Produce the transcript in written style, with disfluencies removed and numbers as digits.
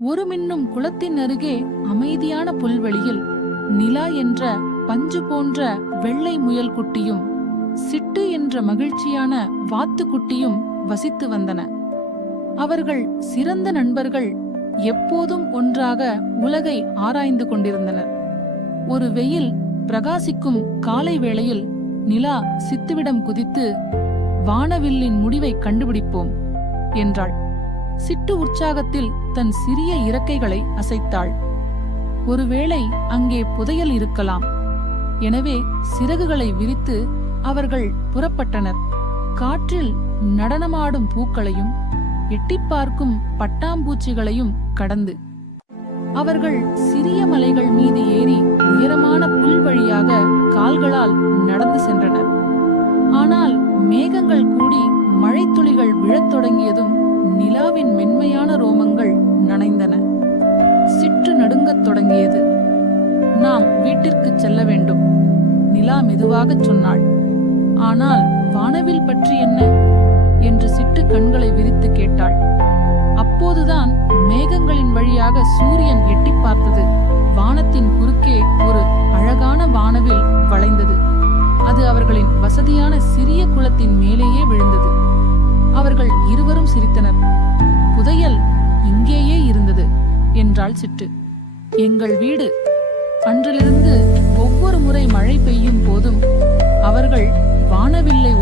ஒரு மின்னும் குளத்தின் அருகே அமைதியான புல்வெளியில் நிலா என்ற பஞ்சு போன்ற வெள்ளை முயல் குட்டியும் சிட்டு என்ற மகிழ்ச்சியான வாத்துக்குட்டியும் வசித்து வந்தன. அவர்கள் சிறந்த நண்பர்கள், எப்போதும் ஒன்றாக உலகை ஆராய்ந்து கொண்டிருந்தனர். ஒரு வெயில் பிரகாசிக்கும் காலை வேளையில் நிலா சித்துவிடம் குதித்து, வானவில்லின் முடிவை கண்டுபிடிப்போம் என்றாள். சிட்டு உற்சாகத்தில் தன் சிறிய இறக்கைகளை அசைத்தாள். ஒருவேளை அங்கே புதையல் இருக்கலாம். எனவே சிறகுகளை விரித்து அவர்கள் புறப்பட்டனர். காற்றில் நடனமாடும் பூக்களையும் எட்டிப்பார்க்கும் பட்டாம்பூச்சிகளையும் கடந்து அவர்கள் சிறிய மலைகள் மீது ஏறி உயரமான புல் வழியாக கால்களால் நடந்து சென்றனர். ஆனால் மேகங்கள் கூடி மழைத்துளிகள் விழத் தொடங்கியதும் நிலாவின் மென்மையான ரோமங்கள் நனைந்தன. சிட்டு நடுங்கத் தொடங்கியது. நாம் வீட்டிற்கு செல்ல வேண்டும், நிலா மெதுவாகச் சொன்னாள். ஆனால் வானவில் பற்றி என்ன என்று சிட்டு கண்களை விரித்து கேட்டாள். அப்போதுதான் மேகங்களின் வழியாக சூரியன் எட்டி பார்த்தது. வானத்தின் குறுக்கே ஒரு அழகான வானவில் வளைந்தது. அது அவர்களின் வசதியான சிறிய குளத்தின் மேலேயே விழுந்தது. அவர்கள் இருவரும் சிரித்தனர். புதையல் இங்கேயே இருந்தது என்றாள் சிட்டு. எங்கள் வீடு. அன்றிலிருந்து ஒவ்வொரு முறை மழை பெய்யும் போதும் அவர்கள் வானவில்லை